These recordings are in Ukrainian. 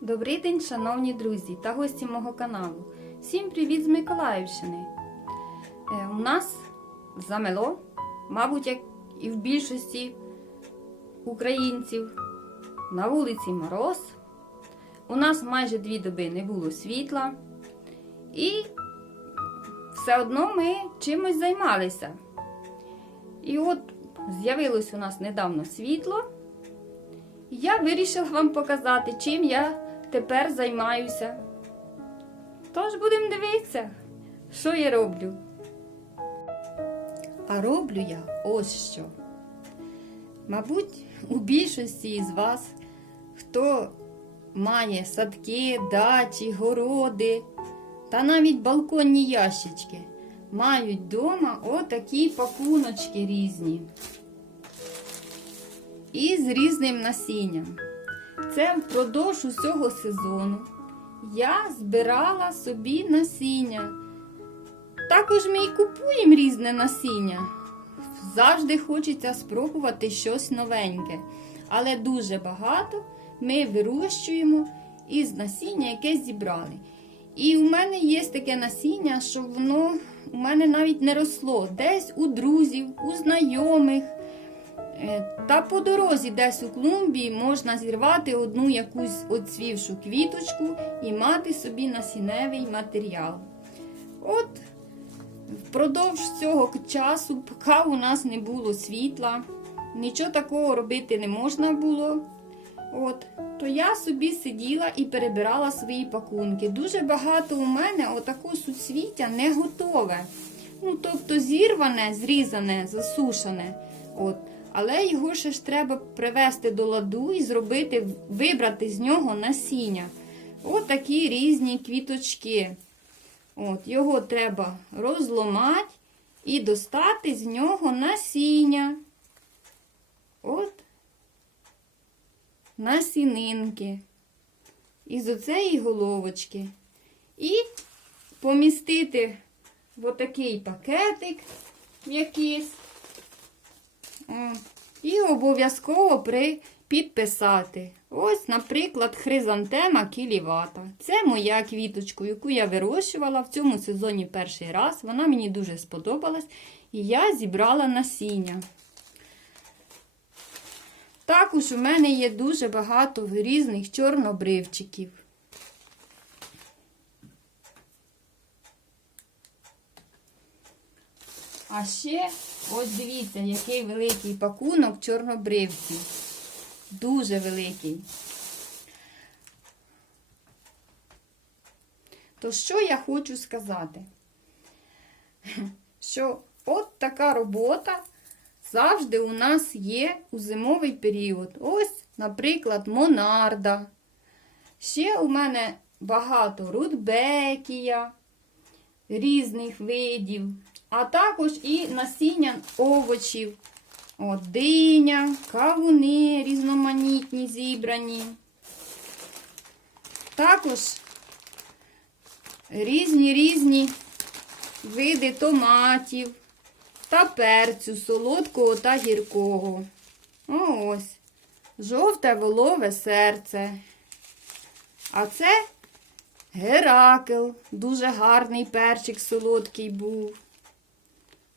Добрий день, шановні друзі та гості мого каналу. Всім привіт з Миколаївщини. Е, у нас замело, мабуть, як і в більшості українців. На вулиці мороз. У нас майже дві доби не було світла. І все одно ми чимось займалися. І от з'явилось у нас недавно світло. Я вирішила вам показати, чим я тепер займаюся. Тож будемо дивитися, що я роблю. А роблю я ось що. Мабуть, у більшості із вас, хто має садки, дачі, городи та навіть балконні ящички, мають вдома отакі пакуночки різні і з різним насінням. Це впродовж усього сезону я збирала собі насіння. Також ми і купуємо різне насіння. Завжди хочеться спробувати щось новеньке. Але дуже багато ми вирощуємо із насіння, яке зібрали. І у мене є таке насіння, що воно у мене навіть не росло. Десь у друзів, у знайомих. Е, Та по дорозі десь у клумбі можна зірвати одну якусь оцвівшу квіточку і мати собі насінневий матеріал. От впродовж цього часу, поки у нас не було світла, нічого такого робити не можна було. От, то я собі сиділа і перебирала свої пакунки. Дуже багато у мене отакого суцвіття не готове. Ну, тобто зірване, зрізане, засушене. От. Але його ще ж треба привести до ладу і зробити, вибрати з нього насіння. От такі різні квіточки. От, Його треба розломати і достати з нього насіння. От насінинки. Із оцеї головочки. І помістити в отакий пакетик якийсь. О, І обов'язково при підписати. Ось, наприклад, хризантема кілівата. Це моя квіточка, яку я вирощувала в цьому сезоні перший раз. Вона мені дуже сподобалась. І я зібрала насіння. Також у мене є дуже багато різних чорнобривчиків. А ще, ось дивіться, який великий пакунок чорнобривців. Дуже великий. То що я хочу сказати? Що от така робота завжди у нас є у зимовий період. Ось, наприклад, монарда. Ще у мене багато рудбекія різних видів, а також і насіння овочів. От, диня, кавуни різноманітні зібрані. Також різні різні види томатів та перцю солодкого та гіркого. Ось, жовте волове серце. А це Геракл, дуже гарний перчик солодкий був.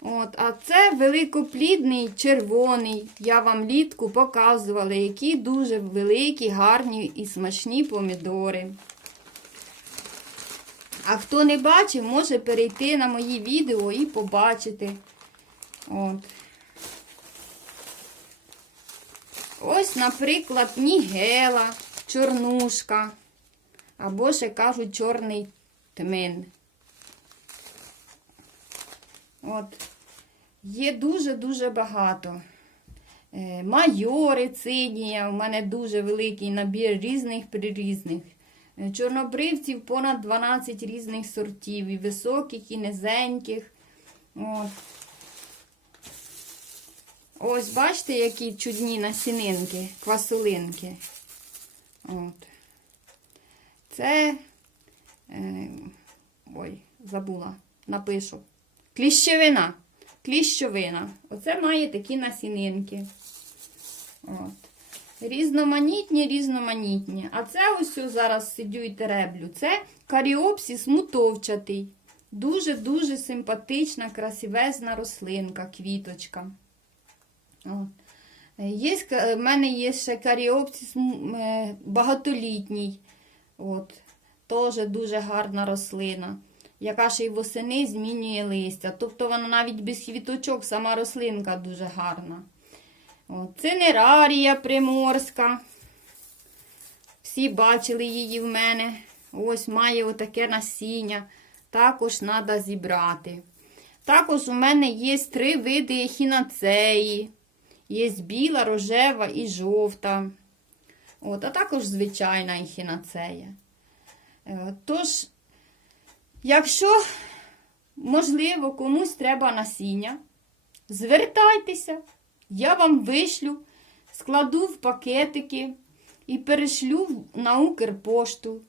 От, А це великоплідний червоний. Я вам літку показувала, які дуже великі, гарні і смачні помідори. А хто не бачив, може перейти на мої відео і побачити. От. Ось, наприклад, нігела, чорнушка. Або ще кажуть чорний тмин. От. Є дуже-дуже багато. Е, майори цинія, у мене дуже великий набір різних прирізних. Е, Чорнобривців понад 12 різних сортів, і високих, і низеньких. От. Ось, бачите, які чудні насінинки, квасолинки. От. Це, е, ой, забула, напишу. Кліщевина. кліщовина. Оце має такі насінинки. От. Різноманітні, різноманітні. А це ось зараз сидю і тереблю. Це каріопсіс мутовчатий. Дуже-дуже симпатична, красивезна рослинка, квіточка. От. Е, Є, в мене є ще каріопсіс е, багатолітній. От. Теж дуже гарна рослина, яка ще й восени змінює листя. Тобто вона навіть без квіточок, сама рослинка дуже гарна. От. Цинерарія приморська. Всі бачили її в мене. Ось має отаке насіння. Також треба зібрати. Також у мене є три види ехінацеї. Є біла, рожева і жовта. От, а також звичайна ехінацея. Е, Тож, якщо, можливо, комусь треба насіння, звертайтеся, я вам вишлю, складу в пакетики і перешлю на Укрпошту.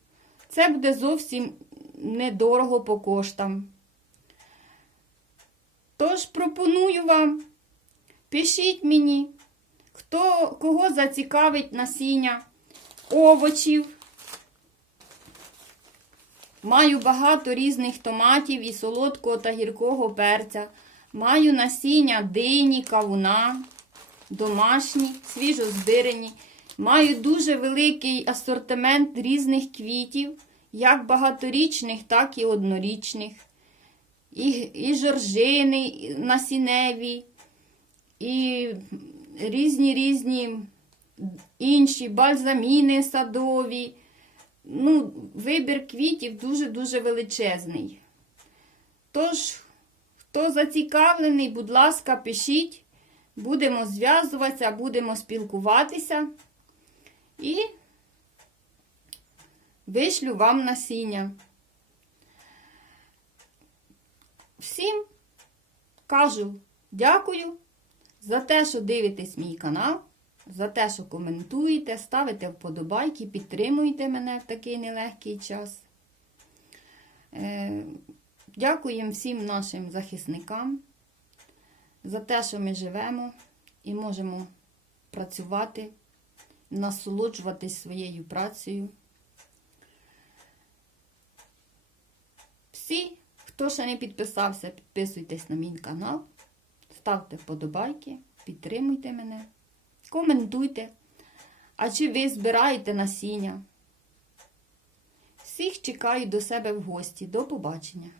Це буде зовсім недорого по коштам. Тож пропоную вам, пишіть мені, хто, кого зацікавить насіння овочів. Маю багато різних томатів і солодкого та гіркого перця. Маю насіння дині, кавуна, домашні, свіжо збирані. Маю дуже великий асортимент різних квітів, як багаторічних, так і однорічних. І, і жоржини і насінневі, і різні різні інші бальзаміни садові. Ну, вибір квітів дуже-дуже величезний. Тож, хто зацікавлений, будь ласка, пишіть. Будемо зв'язуватися, будемо спілкуватися. І вишлю вам насіння. Всім кажу дякую за те, що дивитесь мій канал, за те, що коментуєте, ставите вподобайки, підтримуєте мене в такий нелегкий час. Е, Дякуємо всім нашим захисникам за те, що ми живемо і можемо працювати, насолоджуватись своєю працею. Всі, хто ще не підписався, підписуйтесь на мій канал, ставте вподобайки, підтримуйте мене, коментуйте. А чи ви збираєте насіння? Всіх чекаю до себе в гості. До побачення!